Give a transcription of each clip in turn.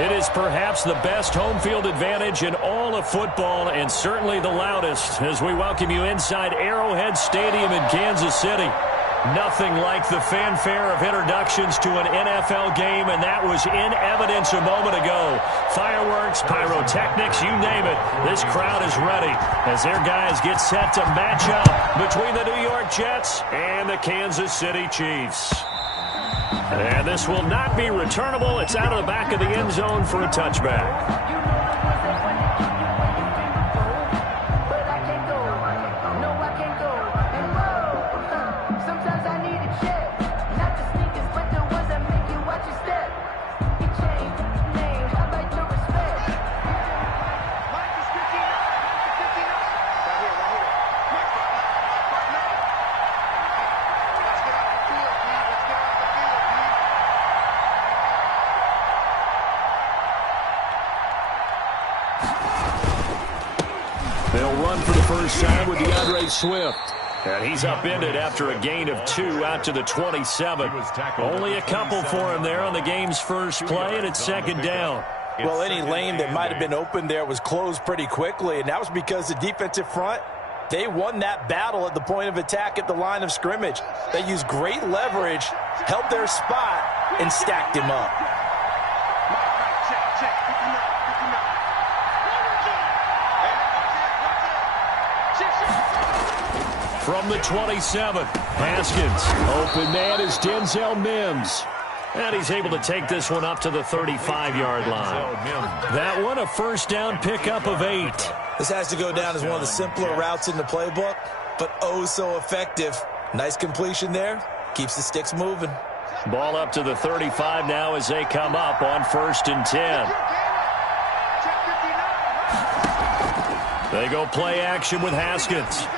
It is perhaps the best home field advantage in all of football, and certainly the loudest, as we welcome you inside Arrowhead Stadium in Kansas City. Nothing like the fanfare of introductions to an NFL game, and that was in evidence a moment ago. Fireworks, pyrotechnics, you name it. This crowd is ready as their guys get set to match up between the New York Jets and the Kansas City Chiefs. And this will not be returnable. It's out of the back of the end zone for a touchback. They'll run for the first time with DeAndre Swift. And he's upended after a gain of 2 out to the 27. Only a couple for him there on the game's first play, and it's second down. Well, any lane that might have been open there was closed pretty quickly, and that was because the defensive front, they won that battle at the point of attack at the line of scrimmage. They used great leverage, held their spot, and stacked him up. From the 27, Haskins. Open man is Denzel Mims. And he's able to take this one up to the 35-yard line. That one, a first down pickup of 8. This has to go down as one of the simpler routes in the playbook, but oh so effective. Nice completion there. Keeps the sticks moving. Ball up to the 35 now as they come up on 1st and 10. They go play action with Haskins.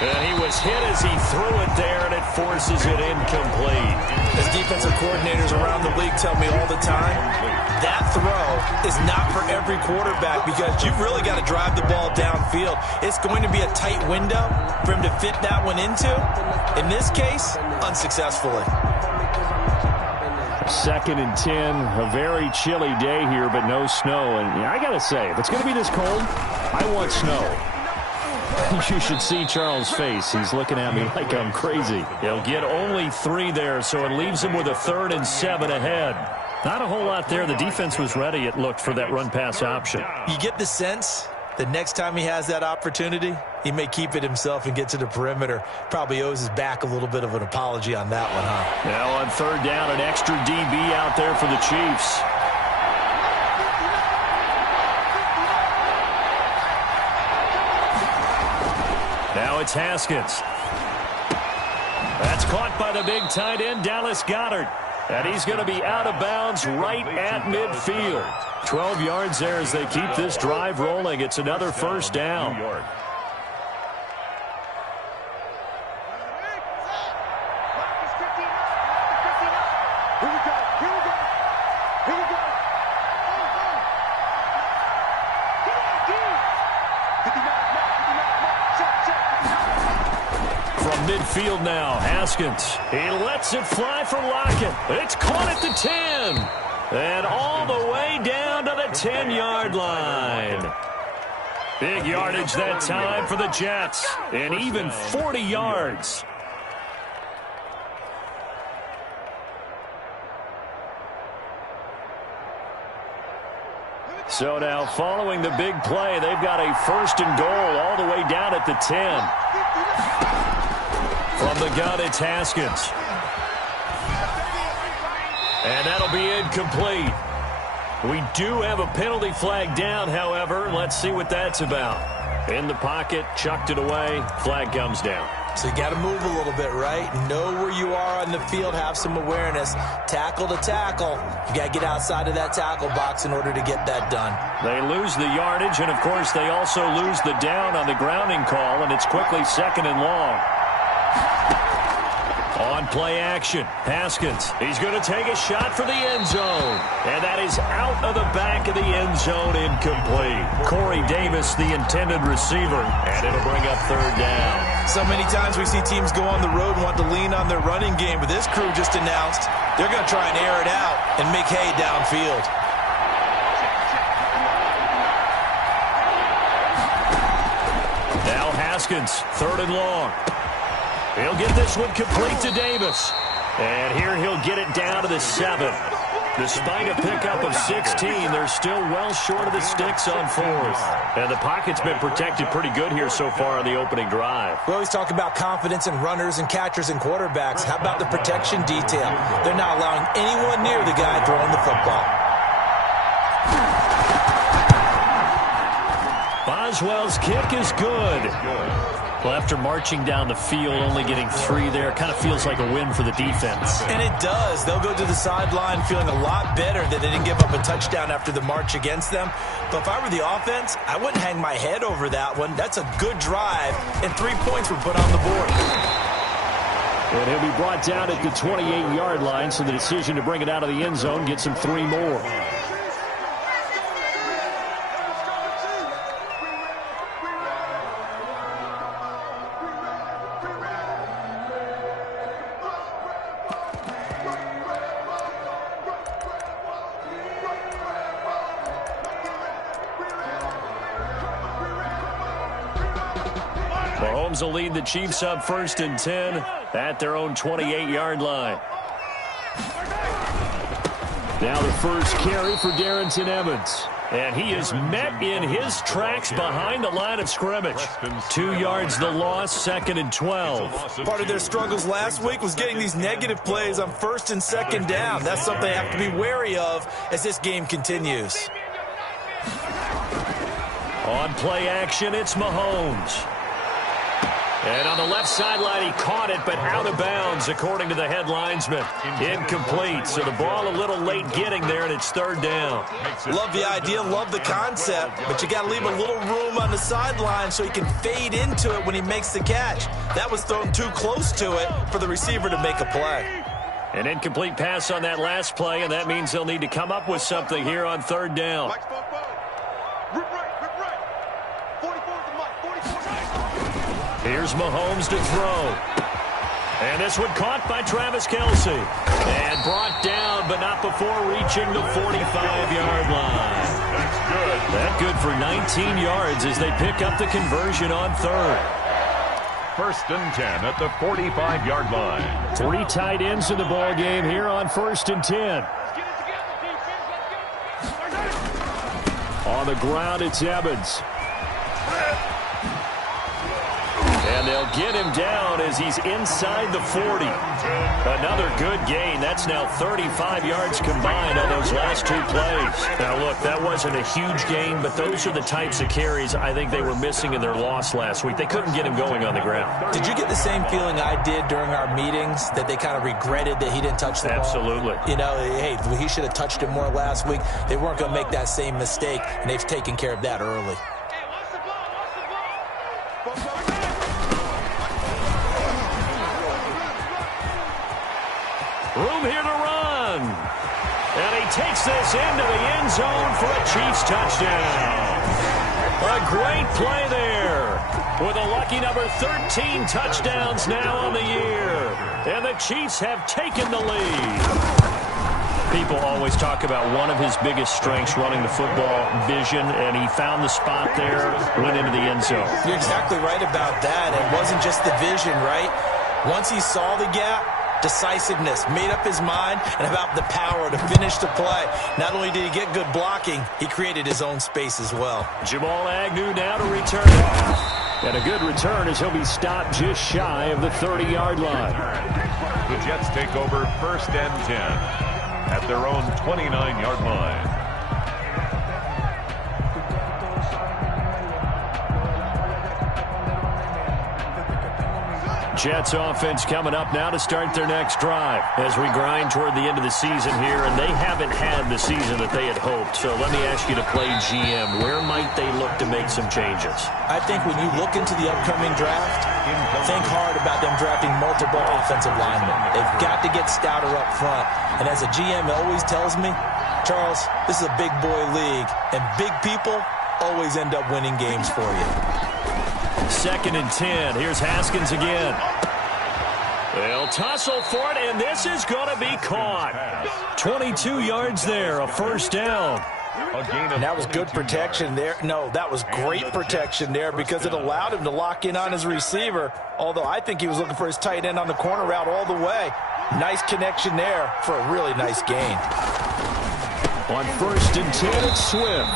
And he was hit as he threw it there, and it forces it incomplete. As defensive coordinators around the league tell me all the time, that throw is not for every quarterback because you've really got to drive the ball downfield. It's going to be a tight window for him to fit that one into. In this case, unsuccessfully. 2nd and 10, a very chilly day here, but no snow. And I got to say, if it's going to be this cold, I want snow. You should see Charles' face. He's looking at me like I'm crazy. He'll get only 3 there, so it leaves him with a 3rd and 7 ahead. Not a whole lot there. The defense was ready, it looked, for that run-pass option. You get the sense that next time he has that opportunity, he may keep it himself and get to the perimeter. Probably owes his back a little bit of an apology on that one, huh? Now on 3rd down, an extra DB out there for the Chiefs. Now it's Haskins. That's caught by the big tight end, Dallas Goedert. And he's going to be out of bounds right at midfield. 12 yards there as they keep this drive rolling. It's another first down. Midfield now, Haskins. He lets it fly for Lockett. It's caught at the 10. And all the way down to the 10-yard line. Big yardage that time for the Jets. And even 40 yards. So now following the big play, they've got a 1st and goal all the way down at the 10. From the gun, it's Haskins. And that'll be incomplete. We do have a penalty flag down, however. Let's see what that's about. In the pocket, chucked it away. Flag comes down. So you got to move a little bit, right? Know where you are on the field, have some awareness. Tackle to tackle. You got to get outside of that tackle box in order to get that done. They lose the yardage, and, of course, they also lose the down on the grounding call, and it's quickly 2nd and long. On play action, Haskins. He's going to take a shot for the end zone. And that is out of the back of the end zone, incomplete. Corey Davis, the intended receiver. And it'll bring up third down. So many times we see teams go on the road and want to lean on their running game, but this crew just announced they're going to try and air it out and make hay downfield. Now Haskins, third and long. He'll get this one complete to Davis. And here he'll get it down to the 7. Despite a pickup of 16, they're still well short of the sticks on fourth. And the pocket's been protected pretty good here so far on the opening drive. We always talk about confidence in runners and catchers and quarterbacks. How about the protection detail? They're not allowing anyone near the guy throwing the football. Boswell's kick is good. Well, after marching down the field, only getting 3 there, kind of feels like a win for the defense. And it does. They'll go to the sideline feeling a lot better that they didn't give up a touchdown after the march against them. But if I were the offense, I wouldn't hang my head over that one. That's a good drive, and 3 points were put on the board. And he'll be brought down at the 28-yard line, so the decision to bring it out of the end zone gets him 3 more. Mahomes will lead the Chiefs up 1st and 10 at their own 28-yard line. Now the first carry for Darrynton Evans. And he is met in his tracks behind the line of scrimmage. 2 yards the loss, 2nd and 12. Part of their struggles last week was getting these negative plays on 1st and 2nd down. That's something they have to be wary of as this game continues. On play action, it's Mahomes. And on the left sideline, he caught it, but out of bounds, according to the head linesman. Incomplete, so the ball a little late getting there, and it's 3rd down. Love the idea, love the concept, but you got to leave a little room on the sideline so he can fade into it when he makes the catch. That was thrown too close to it for the receiver to make a play. An incomplete pass on that last play, and that means they'll need to come up with something here on 3rd down. Here's Mahomes to throw. And this one caught by Travis Kelce. And brought down, but not before reaching the 45-yard line. That's good. That good for 19 yards as they pick up the conversion on 3rd. 1st and 10 at the 45-yard line. 3 tight ends in the ball game here on 1st and 10. On the ground, it's Evans. And they'll get him down as he's inside the 40. Another good gain. That's now 35 yards combined on those last 2 plays. Now, look, that wasn't a huge gain, but those are the types of carries I think they were missing in their loss last week. They couldn't get him going on the ground. Did you get the same feeling I did during our meetings, that they kind of regretted that he didn't touch the ball? Absolutely. You know, hey, he should have touched it more last week. They weren't going to make that same mistake, and they've taken care of that early. Room here to run. And he takes this into the end zone for a Chiefs touchdown. A great play there. With a lucky number 13 touchdowns now on the year. And the Chiefs have taken the lead. People always talk about one of his biggest strengths, running the football, vision, and he found the spot there, went into the end zone. You're exactly right about that. It wasn't just the vision, right? Once he saw the gap, decisiveness, made up his mind, and about the power to finish the play. Not only did he get good blocking, he created his own space as well. Jamal Agnew now to return. And a good return as he'll be stopped just shy of the 30-yard line. The Jets take over 1st and 10 at their own 29-yard line. Jets offense coming up now to start their next drive as we grind toward the end of the season here, and they haven't had the season that they had hoped. So let me ask you to play GM. Where might they look to make some changes? I think when you look into the upcoming draft, think hard about them drafting multiple offensive linemen. They've got to get stouter up front. And as a GM, it always tells me, Charles, this is a big boy league, and big people always end up winning games for you. 2nd and 10. Here's Haskins again. They'll tussle for it, and this is going to be caught. 22 yards there, a first down. And that was good protection there. No, that was great protection there because it allowed him to lock in on his receiver, although I think he was looking for his tight end on the corner route all the way. Nice connection there for a really nice gain. On 1st and 10, it's Swift.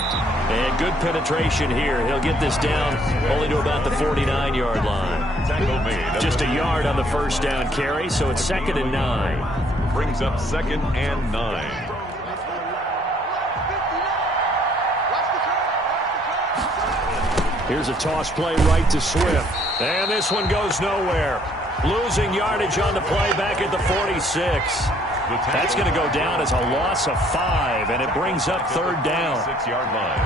And good penetration here. He'll get this down only to about the 49-yard line. Just a yard on the first down carry, so it's 2nd and 9. Brings up 2nd and 9. Here's a toss play right to Swift. And this one goes nowhere. Losing yardage on the play back at the 46. That's going to go down as a loss of 5, and it brings up 3rd down. 6-yard line.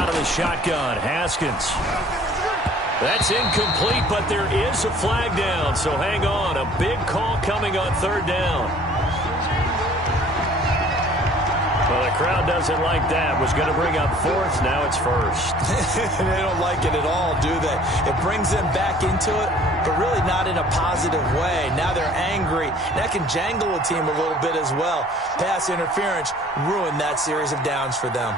Out of the shotgun, Haskins. That's incomplete, but there is a flag down, so hang on. A big call coming on 3rd down. Well, the crowd doesn't like that. Was going to bring up 4th, now it's 1st. They don't like it at all, do they? It brings them back into it, but really not in a positive way. Now they're angry. That can jangle a team a little bit as well. Pass interference ruined that series of downs for them.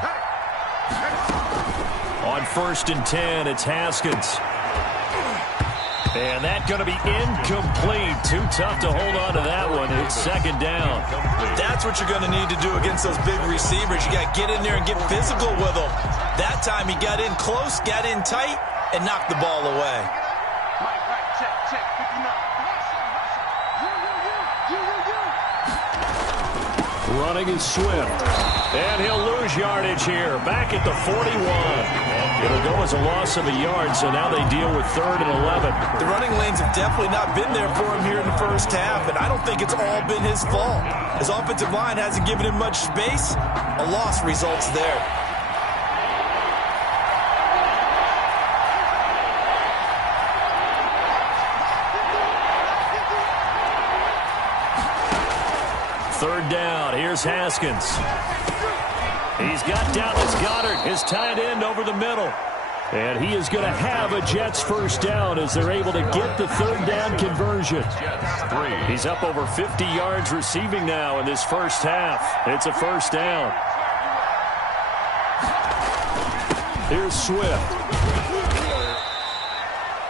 On 1st and 10, it's Haskins. And that's going to be incomplete. Too tough to hold on to that one. It's 2nd down. That's what you're going to need to do against those big receivers. You got to get in there and get physical with them. That time he got in close, got in tight, and knocked the ball away. Running is Swift. And he'll lose yardage here. Back at the 41. It'll go as a loss of a yard, so now they deal with 3rd and 11. The running lanes have definitely not been there for him here in the first half, and I don't think it's all been his fault. His offensive line hasn't given him much space. A loss results there. Third down. Here's Haskins. He's got Dallas Goedert, his tight end, over the middle. And he is going to have a Jets first down as they're able to get the 3rd down conversion. He's up over 50 yards receiving now in this first half. It's a first down. Here's Swift.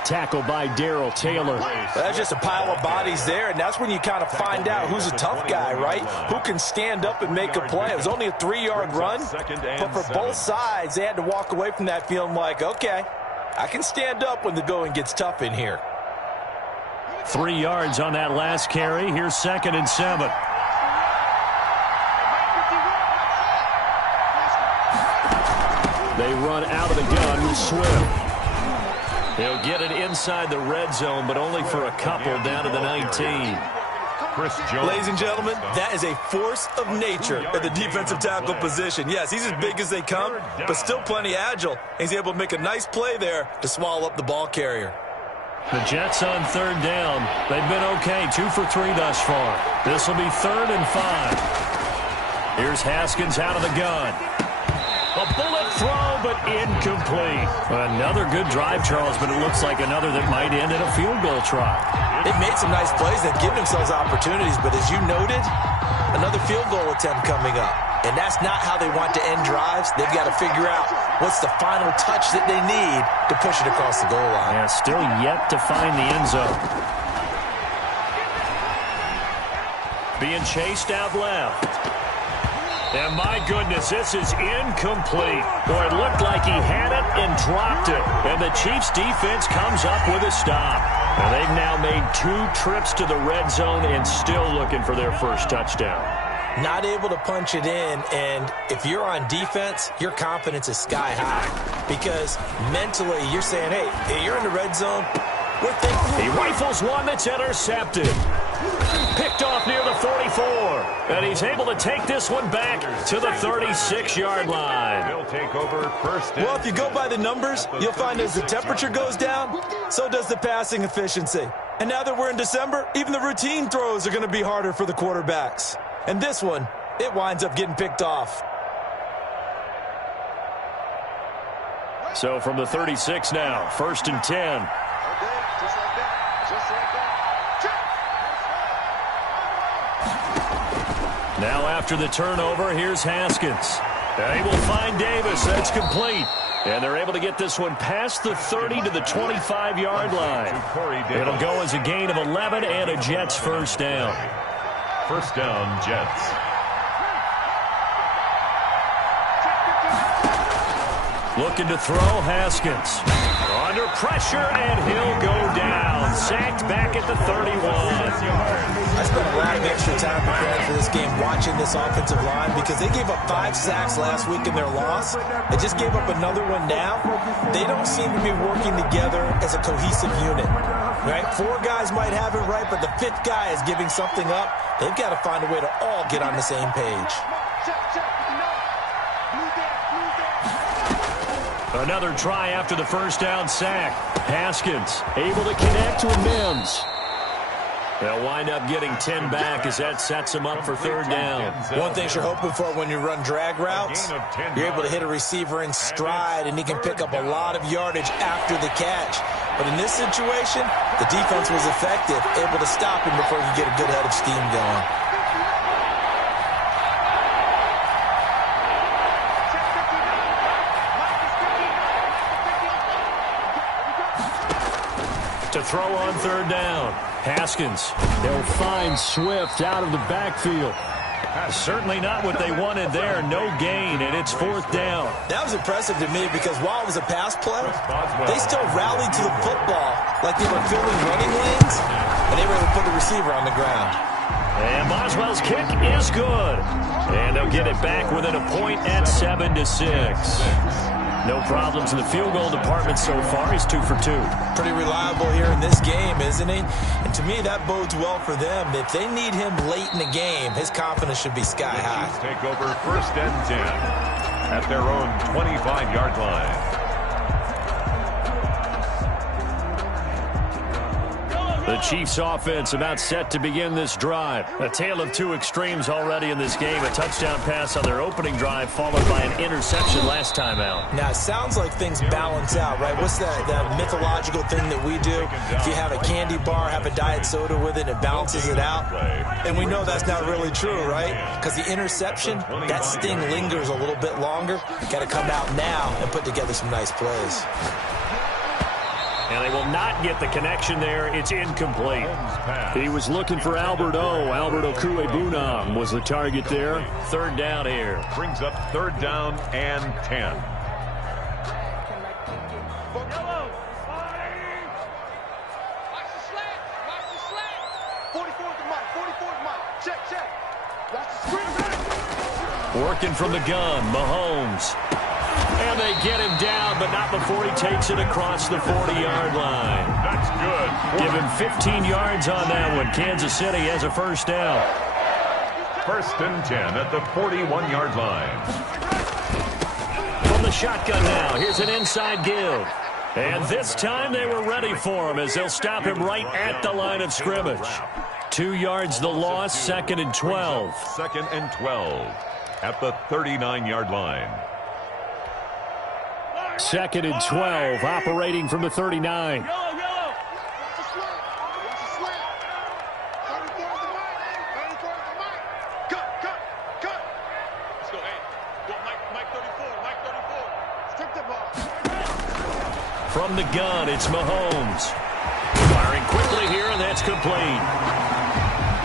Tackled by Darrell Taylor. That's just a pile of bodies there, and that's when you kind of find out who's a tough guy, right? Who can stand up and make a play. It was only a 3-yard run, but for both sides, they had to walk away from that feeling like, okay, I can stand up when the going gets tough in here. 3 yards on that last carry. Here's 2nd and 7. They run out of the gun with Swift. He'll get it inside the red zone, but only for a couple down to the 19. Chris Jones. Ladies and gentlemen, that is a force of nature at the defensive tackle position. Yes, he's as big as they come, but still plenty agile. He's able to make a nice play there to swallow up the ball carrier. The Jets on 3rd down. They've been okay, 2 for 3 thus far. This will be 3rd and 5. Here's Haskins out of the gun. A bullet throw, but incomplete. Another good drive, Charles, but it looks like another that might end in a field goal try. They've made some nice plays. They've given themselves opportunities, but as you noted, another field goal attempt coming up. And that's not how they want to end drives. They've got to figure out what's the final touch that they need to push it across the goal line. Yeah, still yet to find the end zone. Being chased out left. And my goodness, this is incomplete. Boy, it looked like he had it and dropped it. And the Chiefs defense comes up with a stop. And they've now made 2 trips to the red zone and still looking for their first touchdown. Not able to punch it in, and if you're on defense, your confidence is sky high because mentally you're saying, hey, you're in the red zone. We're thinking. He rifles one that's intercepted. Picked off near the 44. And he's able to take this one back to the 36-yard line. They'll take over first. Well, if you go by the numbers, you'll find as the temperature goes down, so does the passing efficiency. And now that we're in December, even the routine throws are going to be harder for the quarterbacks. And this one, it winds up getting picked off. So from the 36 now, 1st and 10. Now after the turnover, here's Haskins. They will find Davis. That's complete. And they're able to get this one past the 30 to the 25-yard line. It'll go as a gain of 11 and a Jets first down. First down, Jets. Looking to throw, Haskins. Under pressure, and he'll go down. Sacked back at the 31. I spent a lot of extra time preparing for this game watching this offensive line because they gave up 5 sacks last week in their loss. They just gave up another one now. They don't seem to be working together as a cohesive unit. Right? 4 guys might have it right, but the 5th guy is giving something up. They've got to find a way to all get on the same page. Another try after the first down sack. Haskins able to connect with Mims. They'll wind up getting 10 back as that sets them up for 3rd down. One thing you're hoping for when you run drag routes, you're able to hit a receiver in stride, and he can pick up a lot of yardage after the catch. But in this situation, the defense was effective, able to stop him before he could get a good head of steam going. To throw on 3rd down. Haskins. They'll find Swift out of the backfield. Certainly not what they wanted there. No gain, and it's 4th down. That was impressive to me because while it was a pass play, they still rallied to the football like they were filling running lanes, and they were able to put the receiver on the ground. And Boswell's kick is good. And they'll get it back within a point at 7-6. No problems in the field goal department so far. He's 2 for 2. Pretty reliable here in this game, isn't he? And to me, that bodes well for them. If they need him late in the game, his confidence should be sky high. The Chiefs take over 1st and 10 at their own 25-yard line. The Chiefs offense about set to begin this drive. A tale of 2 extremes already in this game. A touchdown pass on their opening drive followed by an interception last time out. Now, it sounds like things balance out, right? What's that mythological thing that we do? If you have a candy bar, have a diet soda with it, it balances it out. And we know that's not really true, right? Because the interception, that sting lingers a little bit longer. Got to come out now and put together some nice plays. And they will not get the connection there. It's incomplete. He was looking for Albert O. Albert Okwuegbunam was the target there. 3rd down here. Brings up 3rd down and 10. Working from the gun, Mahomes. And they get him down, but not before he takes it across the 40-yard line. That's good. Give him 15 yards on that one. Kansas City has a first down. 1st and 10 at the 41-yard line. From the shotgun now, here's an inside give. And this time they were ready for him as they'll stop him right at the line of scrimmage. 2 yards the loss, 2nd and 12. 2nd and 12 at the 39-yard line. 2nd and 12, operating from the 39. From the gun, it's Mahomes. Firing quickly here, and that's complete.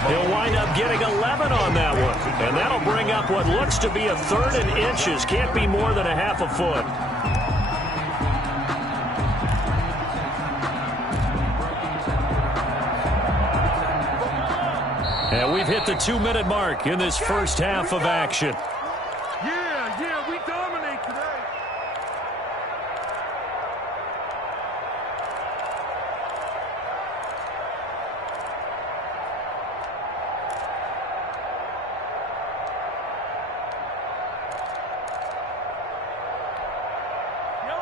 He'll wind up getting 11 on that one. And that'll bring up what looks to be a 3rd and inches. Can't be more than a half a foot. And we've hit the 2-minute mark in this first half of action. Yeah, we dominate today.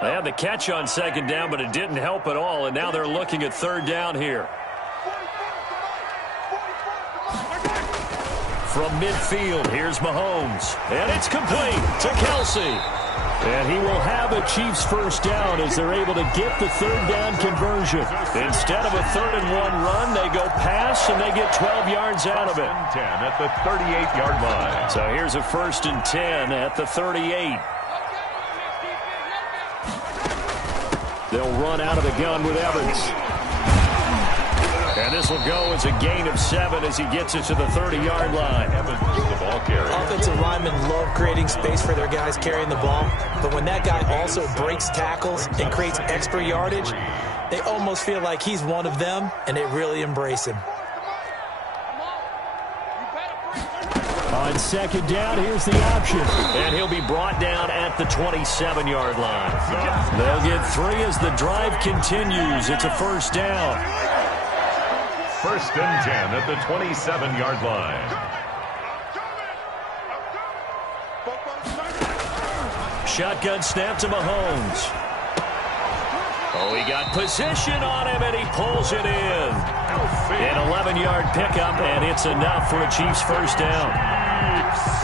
They had the catch on second down, but it didn't help at all, and now they're looking at third down here. From midfield, here's Mahomes, and it's complete to Kelsey. And he will have a Chiefs first down as they're able to get the third down conversion. Instead of a 3rd-and-1 run, they go pass, and they get 12 yards out of it. 10 at the 38-yard line. So here's a 1st and 10 at the 38. They'll run out of the gun with Evans. And this will go as a gain of 7 as he gets it to the 30-yard line. Evans is the ball carrier. Offensive linemen love creating space for their guys carrying the ball, but when that guy also breaks tackles and creates extra yardage, they almost feel like he's one of them, and they really embrace him. On second down, here's the option. And he'll be brought down at the 27-yard line. They'll get 3 as the drive continues. It's a first down. 1st and 10 at the 27-yard line. Shotgun snap to Mahomes. Oh, he got position on him, and he pulls it in. An 11-yard pickup, and it's enough for a Chiefs first down.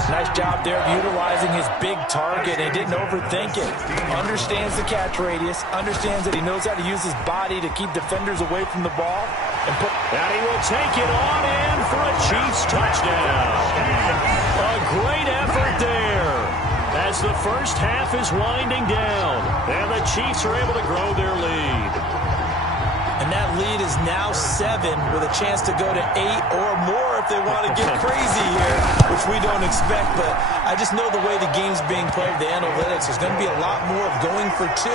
Nice job there of utilizing his big target. He didn't overthink it. Understands the catch radius. Understands that he knows how to use his body to keep defenders away from the ball. And he will take it on in for a Chiefs touchdown. A great effort there as the first half is winding down. And the Chiefs are able to grow their lead. And that lead is now 7 with a chance to go to 8 or more if they want to get crazy here, which we don't expect. But I just know the way the game's being played, the analytics, there's going to be a lot more of going for 2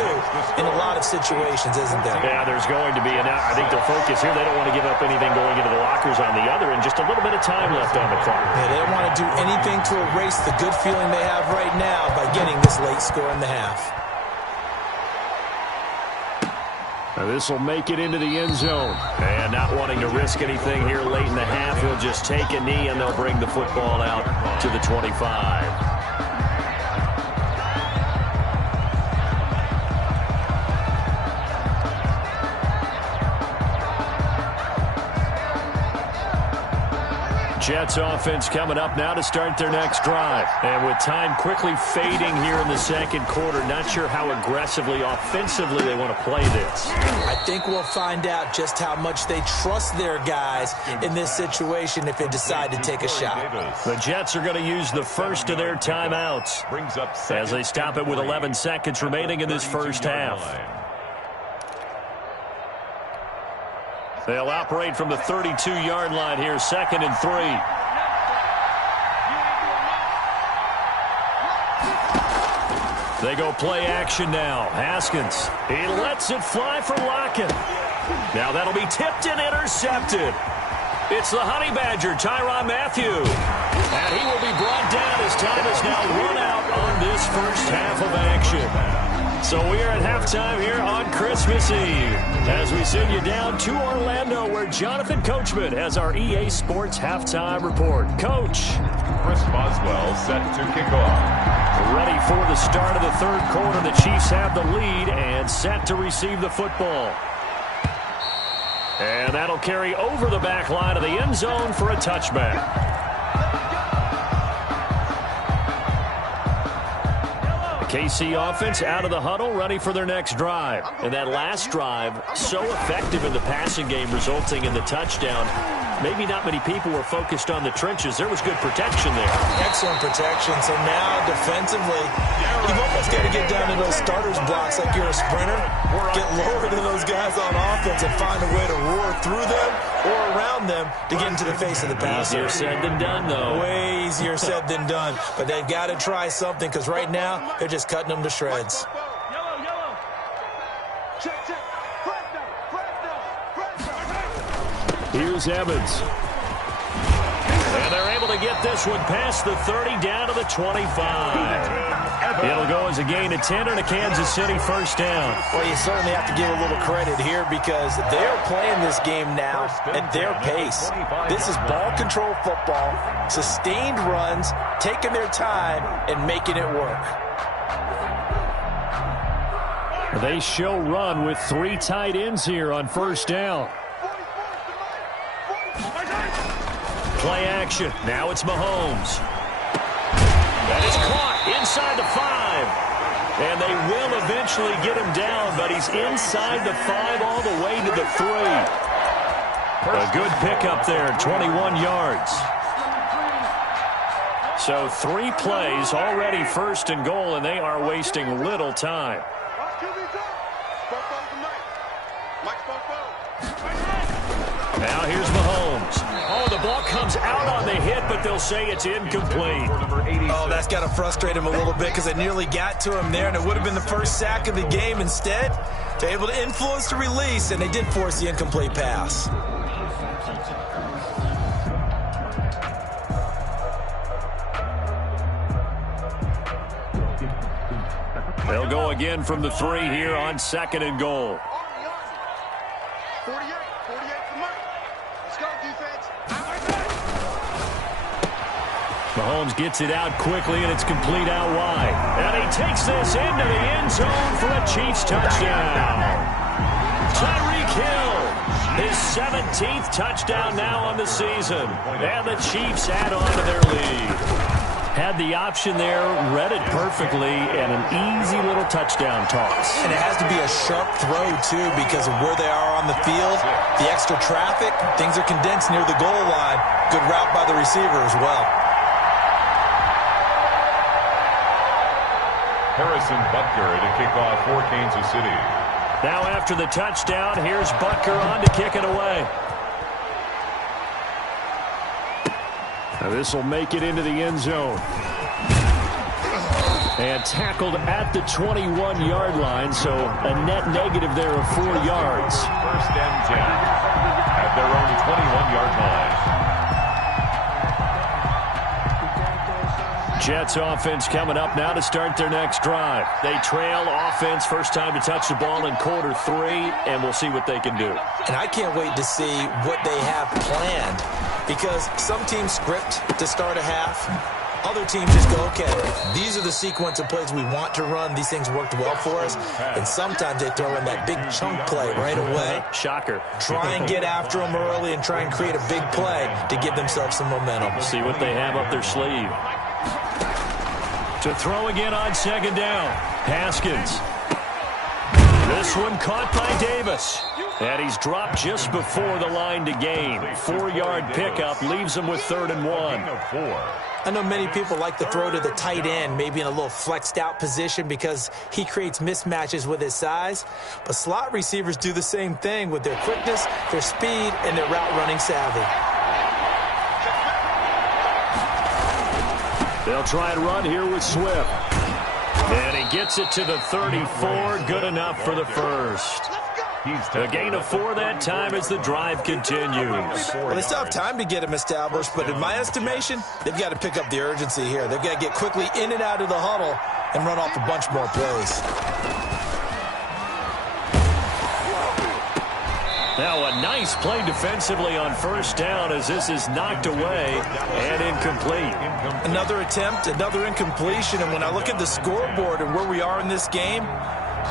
in a lot of situations, isn't there? Yeah, there's going to be. And I think they'll focus here. They don't want to give up anything going into the lockers on the other, and just a little bit of time left on the clock. Yeah, they don't want to do anything to erase the good feeling they have right now by getting this late score in the half. This will make it into the end zone. And not wanting to risk anything here late in the half, he'll just take a knee, and they'll bring the football out to the 25. Jets offense coming up now to start their next drive. And with time quickly fading here in the second quarter, not sure how aggressively, offensively they want to play this. I think we'll find out just how much they trust their guys in this situation if they decide to take a shot. The Jets are going to use the first of their timeouts as they stop it with 11 seconds remaining in this first half. They'll operate from the 32-yard line here, 2nd and 3. They go play action now. Haskins, he lets it fly for Lockett. Now that'll be tipped and intercepted. It's the Honey Badger, Tyrann Mathieu. And he will be brought down as time has now run out on this first half of action. So we are at halftime here on Christmas Eve as we send you down to Orlando where Jonathan Coachman has our EA Sports Halftime Report. Coach. Chris Boswell set to kick off. Ready for the start of the third quarter. The Chiefs have the lead and set to receive the football. And that'll carry over the back line of the end zone for a touchback. KC offense out of the huddle, ready for their next drive. And that last drive, so effective in the passing game, resulting in the touchdown. Maybe not many people were focused on the trenches. There was good protection there. Excellent protection. So now, defensively, you've almost got to get down to those starters blocks like you're a sprinter. Get lower to those guys on offense and find a way to roar through them or around them to get into the face of the passer. Easier said than done, though. Way easier said than done. But they've got to try something because right now, they're just cutting them to shreds. Yellow. Check. Here's Evans. And they're able to get this one past the 30 down to the 25. It'll go as a gain of 10 and a Kansas City first down. Well, you certainly have to give a little credit here because they're playing this game now at their pace. This is ball control football, sustained runs, taking their time, and making it work. They show run with 3 tight ends here on first down. Play action. Now it's Mahomes. That is caught inside the 5. And they will eventually get him down, but he's inside the 5 all the way to the 3. A good pickup there, 21 yards. So 3 plays already first and goal, and they are wasting little time. Now here's Mahomes. Oh, the ball comes out on the hit, but they'll say it's incomplete. Oh, that's got to frustrate him a little bit because they nearly got to him there, and it would have been the first sack of the game. Instead, they're able to influence the release, and they did force the incomplete pass. They'll go again from the 3 here on second and goal. 48 for Mike. Let's go, defense. Mahomes gets it out quickly, and it's complete out wide. And he takes this into the end zone for a Chiefs touchdown. Tyreek Hill, his 17th touchdown now on the season. And the Chiefs add on to their lead. Had the option there, read it perfectly, and an easy little touchdown toss. And it has to be a sharp throw, too, because of where they are on the field, the extra traffic, things are condensed near the goal line. Good route by the receiver as well. Harrison Butker to kick off for Kansas City. Now after the touchdown, here's Butker on to kick it away. Now this will make it into the end zone. And tackled at the 21-yard line, so a net negative there of 4 yards. First and 10 at their own 21-yard line. Jets offense coming up now to start their next drive. They trail offense, first time to touch the ball in quarter 3, and we'll see what they can do. And I can't wait to see what they have planned because some teams script to start a half. Other teams just go, okay, these are the sequence of plays we want to run. These things worked well for us. And sometimes they throw in that big chunk play right away. Shocker. Try and get after them early and try and create a big play to give themselves some momentum. See what they have up their sleeve. To throw again on second down. Haskins. This one caught by Davis. And he's dropped just before the line to gain. 4-yard pickup leaves him with 3rd and 1. I know many people like to throw to the tight end, maybe in a little flexed out position because he creates mismatches with his size. But slot receivers do the same thing with their quickness, their speed, and their route running savvy. They'll try and run here with Swift. And he gets it to the 34. Good enough for the first. A gain of 4 that time as the drive continues. Well, they still have time to get him established, but in my estimation, they've got to pick up the urgency here. They've got to get quickly in and out of the huddle and run off a bunch more plays. Now a nice play defensively on first down as this is knocked away and incomplete. Another attempt, another incompletion, and when I look at the scoreboard and where we are in this game,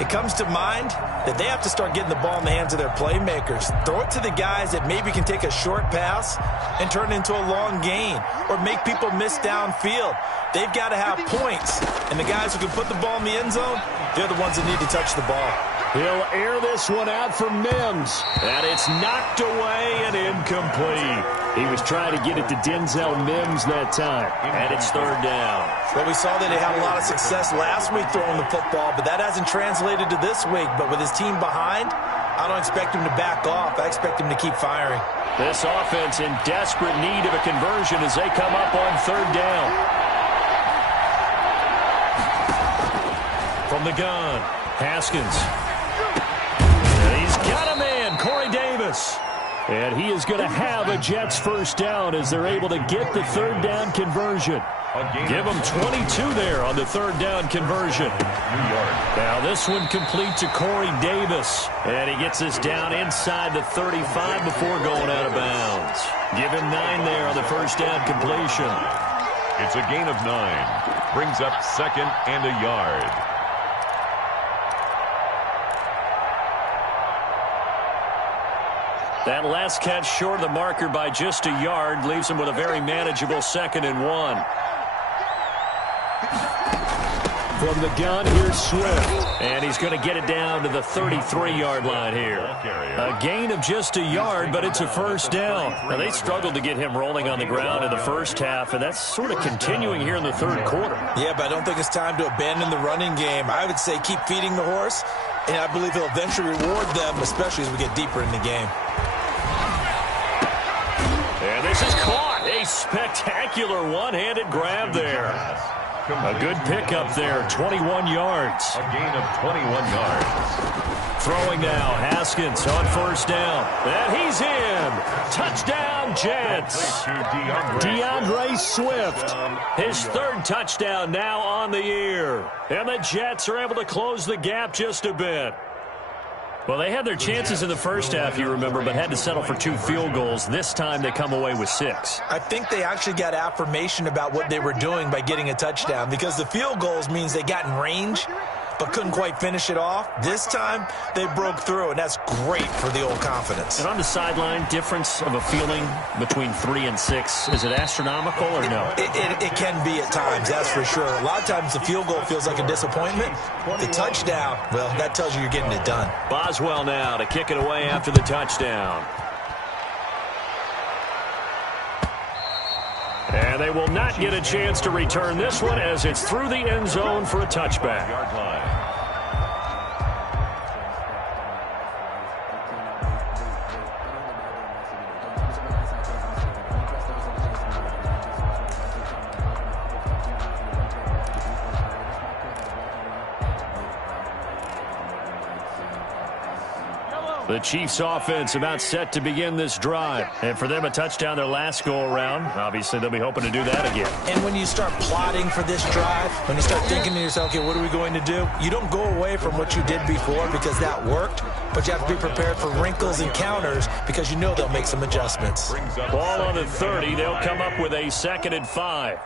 it comes to mind that they have to start getting the ball in the hands of their playmakers. Throw it to the guys that maybe can take a short pass and turn it into a long gain or make people miss downfield. They've got to have points, and the guys who can put the ball in the end zone, they're the ones that need to touch the ball. He'll air this one out for Mims, and it's knocked away and incomplete. He was trying to get it to Denzel Mims that time, and it's 3rd down. Well, we saw that he had a lot of success last week throwing the football, but that hasn't translated to this week. But with his team behind, I don't expect him to back off. I expect him to keep firing. This offense in desperate need of a conversion as they come up on 3rd down. From the gun, Haskins. And he's got a man, Corey Davis. And he is going to have a Jets first down as they're able to get the third down conversion. Give him 22 there on the third down conversion. Now this one complete to Corey Davis. And he gets us down inside the 35 before going out of bounds. Give him 9 there on the first down completion. It's a gain of 9. Brings up 2nd and a yard. That last catch short of the marker by just a yard leaves him with a very manageable 2nd and 1. From the gun, here's Swift. And he's going to get it down to the 33-yard line here. A gain of just a yard, but it's a first down. Now, they struggled to get him rolling on the ground in the first half, and that's sort of continuing here in the third quarter. Yeah, but I don't think it's time to abandon the running game. I would say keep feeding the horse, and I believe he'll eventually reward them, especially as we get deeper in the game. And this is caught. A spectacular one-handed grab there. A good pickup there, 21 yards. A gain of 21 yards. Throwing now, Haskins on first down. And he's in. Touchdown, Jets. DeAndre Swift. His third touchdown now on the year. And the Jets are able to close the gap just a bit. Well, they had their chances in the first half, you remember, but had to settle for 2 field goals. This time they come away with 6. I think they actually got affirmation about what they were doing by getting a touchdown, because the field goals means they got in range but couldn't quite finish it off. This time they broke through, and that's great for the old confidence. And on the sideline, difference of a feeling between 3 and 6, is it astronomical or no? It can be at times, that's for sure. A lot of times the field goal feels like a disappointment. The touchdown, well, that tells you you're getting it done. Boswell now to kick it away after the touchdown. And they will not get a chance to return this one as it's through the end zone for a touchback. The Chiefs offense about set to begin this drive. And for them, a touchdown their last go-around. Obviously, they'll be hoping to do that again. And when you start plotting for this drive, when you start thinking to yourself, okay, what are we going to do? You don't go away from what you did before because that worked, but you have to be prepared for wrinkles and counters because you know they'll make some adjustments. Ball on the 30. They'll come up with a 2nd and 5.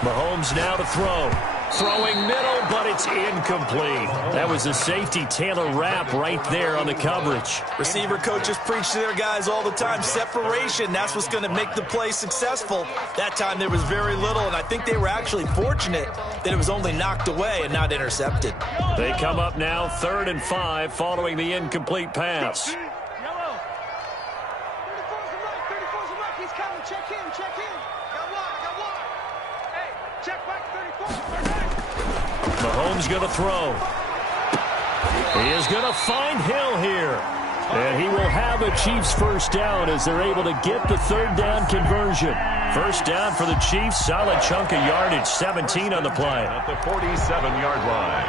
Mahomes now to throw. Throwing middle, but it's incomplete. That was a safety Taylor Rapp right there on the coverage. Receiver coaches preach to their guys all the time. Separation, that's what's going to make the play successful. That time there was very little, and I think they were actually fortunate that it was only knocked away and not intercepted. They come up now 3rd and 5 following the incomplete pass. Mahomes going to throw. He is going to find Hill here. And he will have a Chiefs first down as they're able to get the 3rd down conversion. First down for the Chiefs. Solid chunk of yardage. 17 on the play. At the 47-yard line.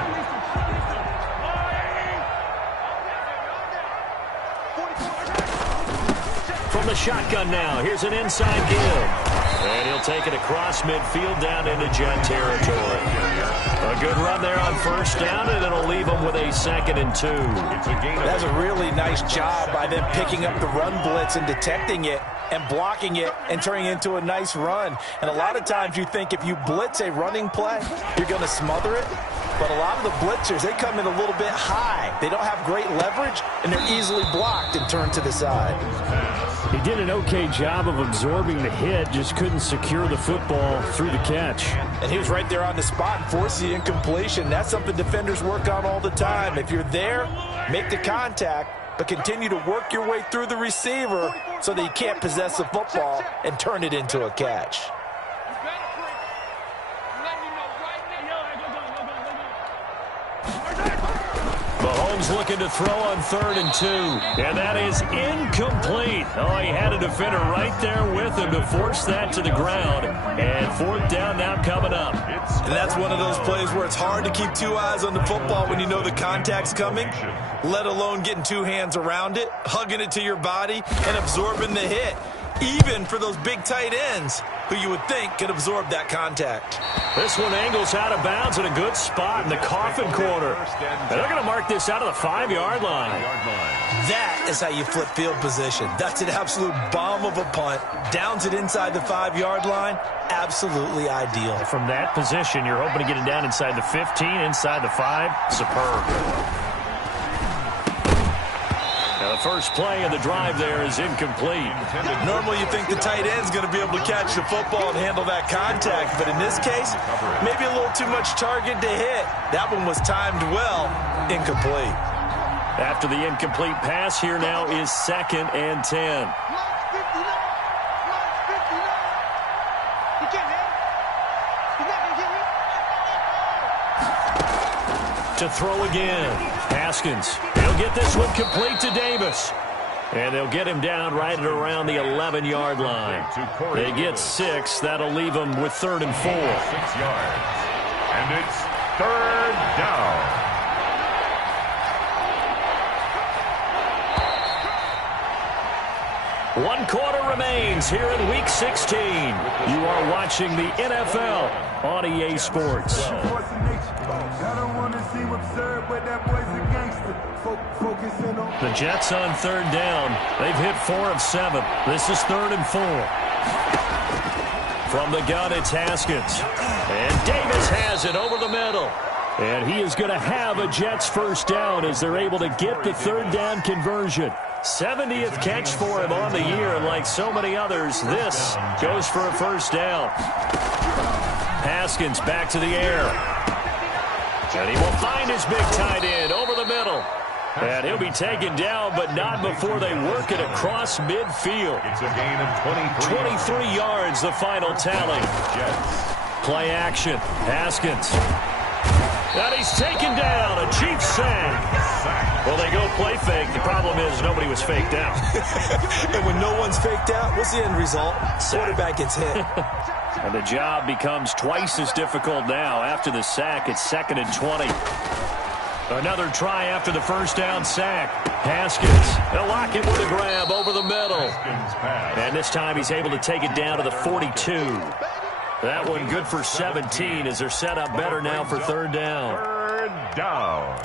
From the shotgun now. Here's an inside give. And he'll take it across midfield down into Jet territory. A good run there on first down, and it'll leave them with a 2nd and 2. That's a really nice job by them picking up the run blitz and detecting it and blocking it and turning it into a nice run. And a lot of times you think if you blitz a running play, you're going to smother it. But a lot of the blitzers, they come in a little bit high. They don't have great leverage, and they're easily blocked and turned to the side. He did an okay job of absorbing the hit, just couldn't secure the football through the catch. And he was right there on the spot and forced the incompletion. That's something defenders work on all the time. If you're there, make the contact, but continue to work your way through the receiver so that you can't possess the football and turn it into a catch. Mahomes looking to throw on 3rd and 2. And that is incomplete. Oh, he had a defender right there with him to force that to the ground. And 4th down now coming up. And that's one of those plays where it's hard to keep 2 eyes on the football when you know the contact's coming, let alone getting 2 hands around it, hugging it to your body, and absorbing the hit. Even for those big tight ends who you would think could absorb that contact. This one angles out of bounds in a good spot in the coffin corner. And they're going to mark this out of the 5-yard line. That is how you flip field position. That's an absolute bomb of a punt. Downs it inside the 5-yard line. Absolutely ideal. From that position, you're hoping to get it down inside the 15, inside the 5. Superb. Now the first play of the drive there is incomplete. Normally you think the tight end's going to be able to catch the football and handle that contact, but in this case, maybe a little too much target to hit. That one was timed well. Incomplete. After the incomplete pass, here now is 2nd and 10. To throw again. Haskins. He'll get this one complete to Davis. And they'll get him down right at around the 11-yard line. They get 6. That'll leave them with 3rd and 4. 6 yards. And it's 3rd down. One quarter remains here in Week 16. You are watching the NFL on EA Sports. The Jets on 3rd down. They've hit 4 of 7. This is 3rd and 4. From the gun, it's Haskins. And Davis has it over the middle. And he is going to have a Jets 1st down as they're able to get the 3rd down conversion. 70th catch for him on the year, and like so many others, this goes for a 1st down. Haskins back to the air. And he will find his big tight end over the middle. And he'll be taken down, but not before they work it across midfield. It's a gain of 23 yards, the final tally. Play action. Haskins. And he's taken down. A Chiefs sack. Well, they go play fake. The problem is nobody was faked out. And when no one's faked out, what's the end result? Quarterback gets hit. And the job becomes twice as difficult now. After the sack, it's 2nd and 20. Another try after the 1st down sack. Haskins. They'll lock it with a grab over the middle. And this time he's able to take it down to the 42. That one good for 17 as they're set up better now for 3rd down. 3rd down.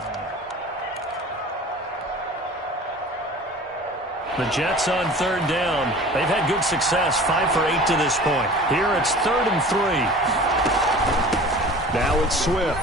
The Jets on 3rd down. They've had good success, 5 for 8 to this point. Here it's 3rd and 3. Now it's Swift.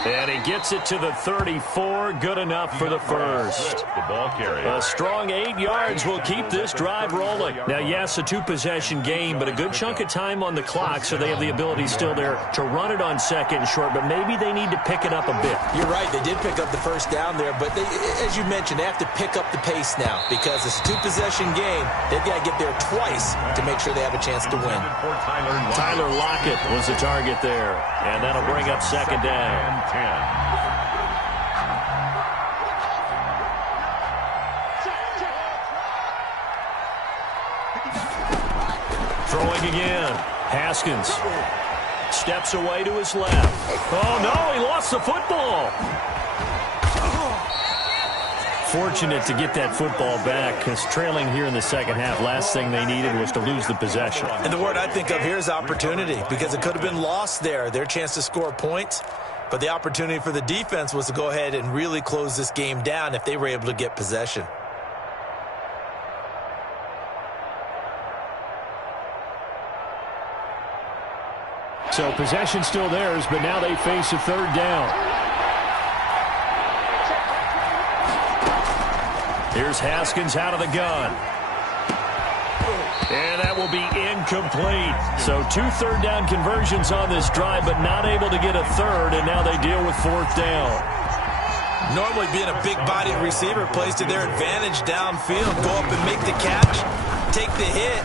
And he gets it to the 34. Good enough for the 1st. The ball carrier. A strong 8 yards will keep this drive rolling. Now, yes, a 2-possession game, but a good chunk of time on the clock, so they have the ability still there to run it on 2nd and short, but maybe they need to pick it up a bit. You're right. They did pick up the 1st down there, but they, as you mentioned, they have to pick up the pace now because it's a 2-possession game. They've got to get there twice to make sure they have a chance to win. Tyler Lockett was the target there, and that'll bring up 2nd down. 10. Throwing again. Haskins steps away to his left. Oh, no, he lost the football. Fortunate to get that football back because trailing here in the 2nd half, last thing they needed was to lose the possession. And the word I think of here is opportunity because it could have been lost there, their chance to score points. But the opportunity for the defense was to go ahead and really close this game down if they were able to get possession. So possession still theirs, but now they face a 3rd down. Here's Haskins out of the gun. And that will be incomplete. So 2 3rd down conversions on this drive, but not able to get a 3rd, and now they deal with 4th down. Normally being a big-bodied receiver plays to their advantage downfield. Go up and make the catch, take the hit,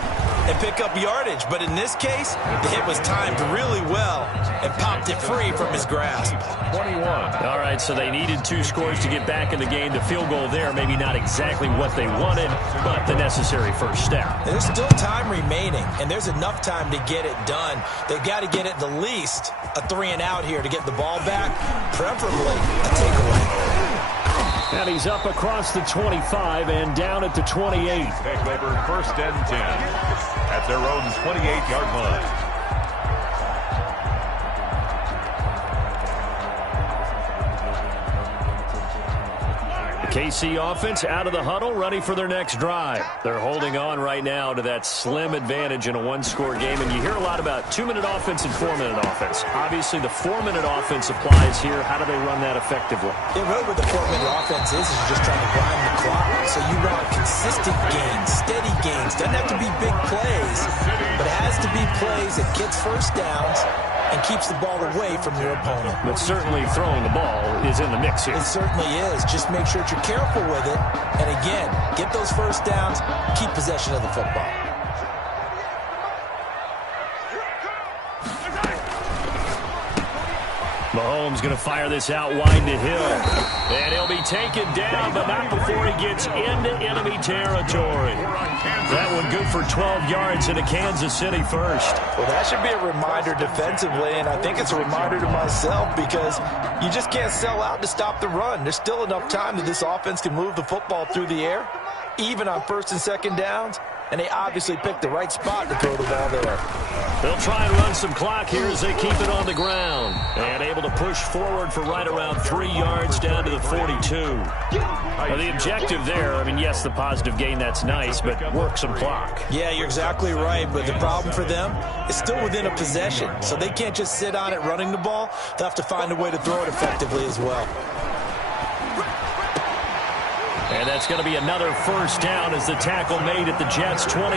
and pick up yardage. But in this case, the hit was timed really well and popped it free from his grasp. 21. All right, so they needed 2 scores to get back in the game. The field goal there, maybe not exactly what they wanted, but the necessary first step. There's still time remaining, and there's enough time to get it done. They've got to get at the least a 3-and-out here to get the ball back, preferably a takeaway. And he's up across the 25 and down at the 28. Take over first and 10 at their own 28-yard line. KC offense out of the huddle, ready for their next drive. They're holding on right now to that slim advantage in a 1-score game, and you hear a lot about 2-minute offense and 4-minute offense. Obviously, the 4-minute offense applies here. How do they run that effectively? Yeah, really what the 4-minute offense is just trying to grind the clock. So you want consistent gains, steady gains. Doesn't have to be big plays, but it has to be plays that gets first downs and keeps the ball away from your opponent. But certainly throwing the ball is in the mix here. It certainly is. Just make sure that you're careful with it. And again, get those first downs, keep possession of the football. Mahomes going to fire this out wide to Hill. And he'll be taken down, but not before he gets into enemy territory. That one good for 12 yards into Kansas City first. Well, that should be a reminder defensively, and I think it's a reminder to myself because you just can't sell out to stop the run. There's still enough time that this offense can move the football through the air, even on first and second downs, and they obviously picked the right spot to throw the ball there. They'll try and run some clock here as they keep it on the ground. And able to push forward for right around 3 yards down to the 42. Well, the objective there, I mean, yes, the positive gain, that's nice, but work some clock. Yeah, you're exactly right, but the problem for them is still within a possession. So they can't just sit on it running the ball. They'll have to find a way to throw it effectively as well. And that's going to be another first down as the tackle made at the Jets' 23.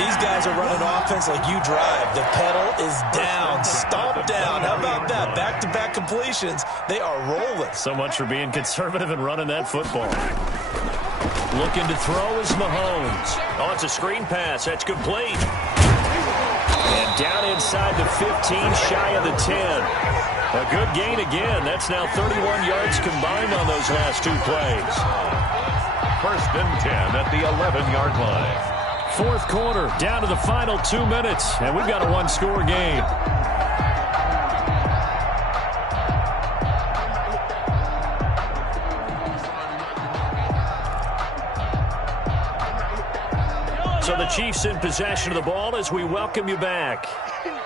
These guys are running offense like you drive. The pedal is down, stomp down. How about that? Back-to-back completions. They are rolling. So much for being conservative and running that football. Looking to throw is Mahomes. Oh, it's a screen pass. That's complete. And down inside the 15, shy of the 10. A good gain again. That's now 31 yards combined on those last 2 plays. First and 10 at the 11-yard line. Fourth quarter, down to the final 2 minutes, and we've got a 1-score game. So the Chiefs in possession of the ball as we welcome you back.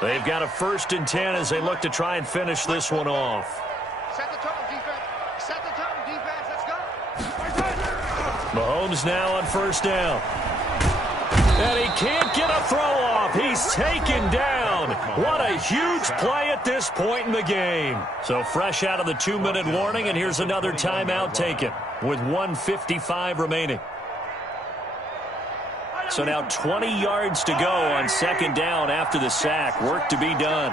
They've got a first and 10 as they look to try and finish this one off. Set the tone, defense. Set the tone, defense. Let's go. Mahomes now on first down. And he can't get a throw off. He's taken down. What a huge play at this point in the game. So fresh out of the 2-minute warning, and here's another timeout taken with 1:55 remaining. So now 20 yards to go on second down after the sack. Work to be done.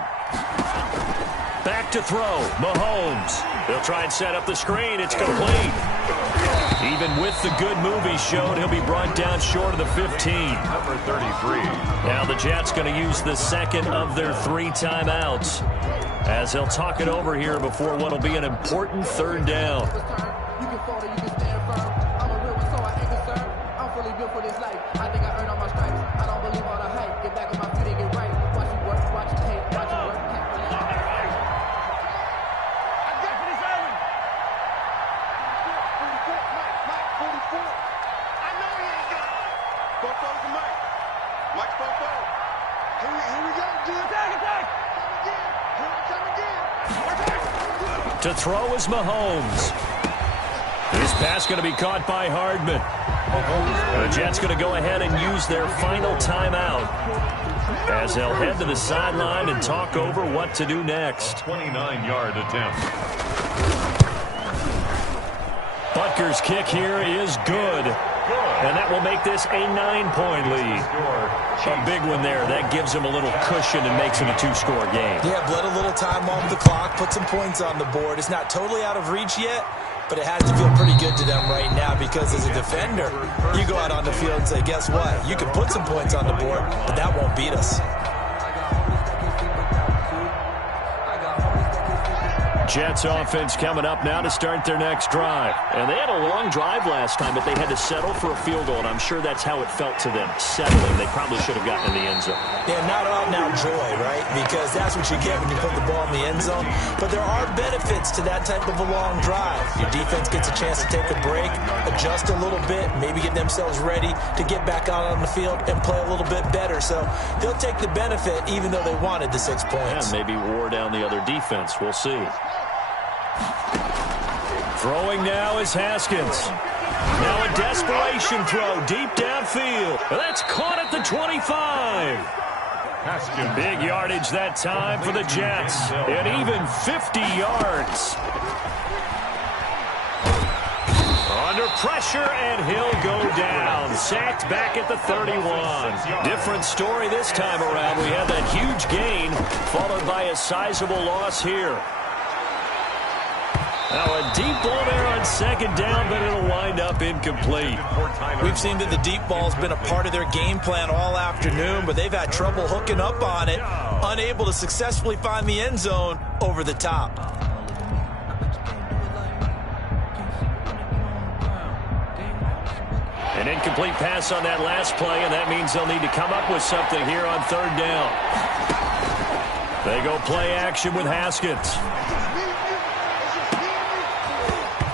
Back to throw. Mahomes. They'll try and set up the screen. It's complete. Even with the good move he showed, he'll be brought down short of the 15. Number 33. Now the Jets going to use the second of their 3 timeouts as they'll talk it over here before what will be an important third down. To throw is Mahomes. This pass going to be caught by Hardman. The Jets going to go ahead and use their final timeout as they'll head to the sideline and talk over what to do next. 29-yard attempt. Butker's kick here is good. And that will make this a 9-point lead. A big one there. That gives them a little cushion and makes it a 2-score game. Yeah, let a little time off the clock, put some points on the board. It's not totally out of reach yet, but it has to feel pretty good to them right now because as a defender, you go out on the field and say, guess what? You can put some points on the board, but that won't beat us. Jets offense coming up now to start their next drive. And they had a long drive last time, but they had to settle for a field goal, and I'm sure that's how it felt to them, settling. They probably should have gotten in the end zone. Yeah, not out now joy, right? Because that's what you get when you put the ball in the end zone. But there are benefits to that type of a long drive. Your defense gets a chance to take a break, adjust a little bit, maybe get themselves ready to get back out on the field and play a little bit better. So they'll take the benefit even though they wanted the 6 points. And maybe wore down the other defense. We'll see. Throwing now is Haskins. Now a desperation throw deep downfield. That's caught at the 25. Haskins. Big yardage that time for the Jets. And even 50 yards. Under pressure, and he'll go down. Sacked back at the 31. Different story this time around. We had that huge gain, followed by a sizable loss here. Now a deep ball there on second down, but it'll wind up incomplete. We've seen that the deep ball's been a part of their game plan all afternoon, but they've had trouble hooking up on it, unable to successfully find the end zone over the top. An incomplete pass on that last play, and that means they'll need to come up with something here on third down. They go play action with Haskins.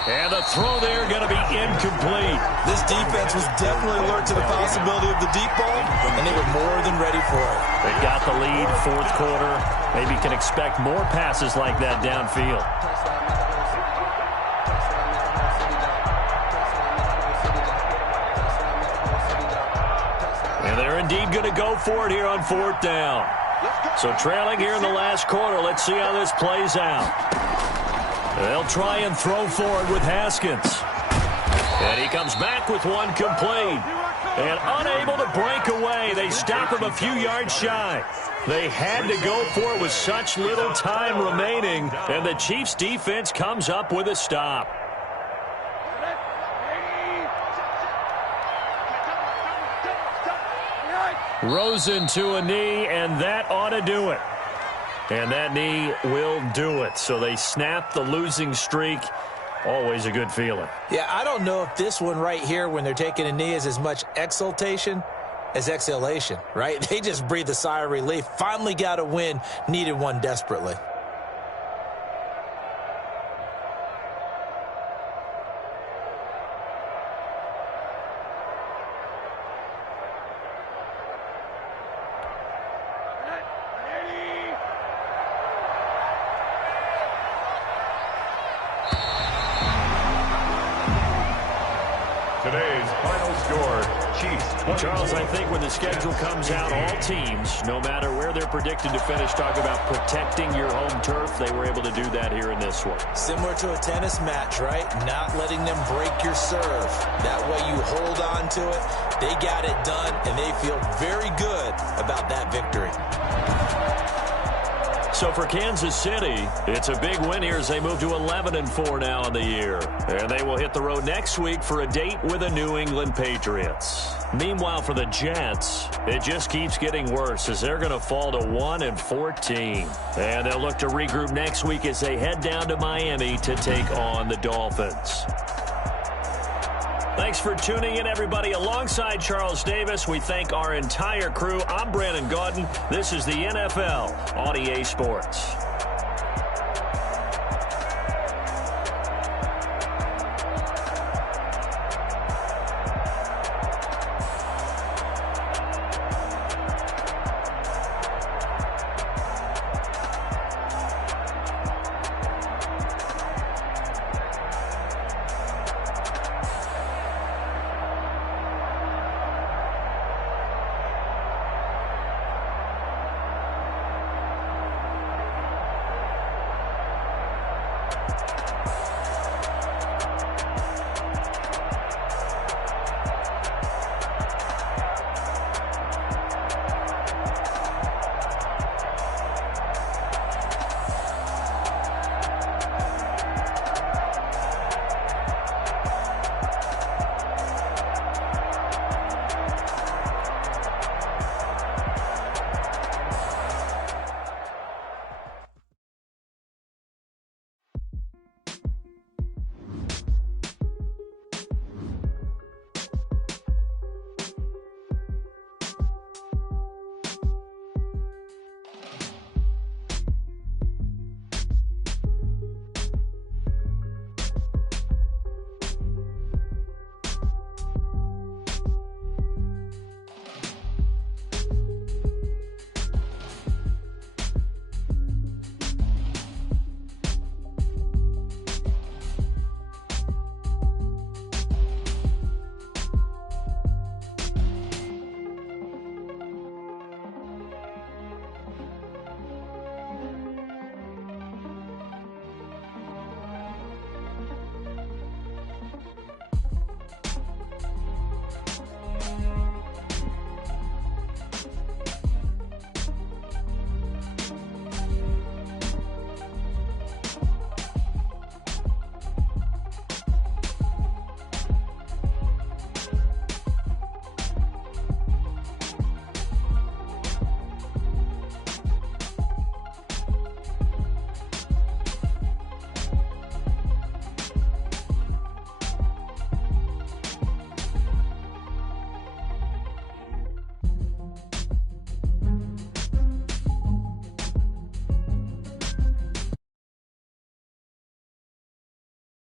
And the throw there going to be incomplete. This defense was definitely alert to the possibility of the deep ball, and they were more than ready for it. They got the lead, fourth quarter. Maybe can expect more passes like that downfield. And they're indeed going to go for it here on fourth down. So trailing here in the last quarter. Let's see how this plays out. They'll try and throw forward with Haskins. And he comes back with one complete. And unable to break away. They stop him a few yards shy. They had to go for it with such little time remaining. And the Chiefs' defense comes up with a stop. Rosen to a knee, and that ought to do it. And that knee will do it. So they snap the losing streak. Always a good feeling. Yeah, I don't know if this one right here when they're taking a knee is as much exultation as exhalation, right? They just breathe a sigh of relief. Finally got a win. Needed one desperately. Today's final score, Chiefs 20. Charles, I think when the schedule comes out, all teams, no matter where they're predicted to finish, talk about protecting your home turf. They were able to do that here in this one. Similar to a tennis match, right? Not letting them break your serve. That way you hold on to it. They got it done, and they feel very good about that victory. So for Kansas City, it's a big win here as they move to 11-4 now in the year. And they will hit the road next week for a date with the New England Patriots. Meanwhile, for the Jets, it just keeps getting worse as they're going to fall to 1-14. And they'll look to regroup next week as they head down to Miami to take on the Dolphins. Thanks for tuning in, everybody. Alongside Charles Davis, we thank our entire crew. I'm Brandon Gaudin. This is the NFL on EA Sports.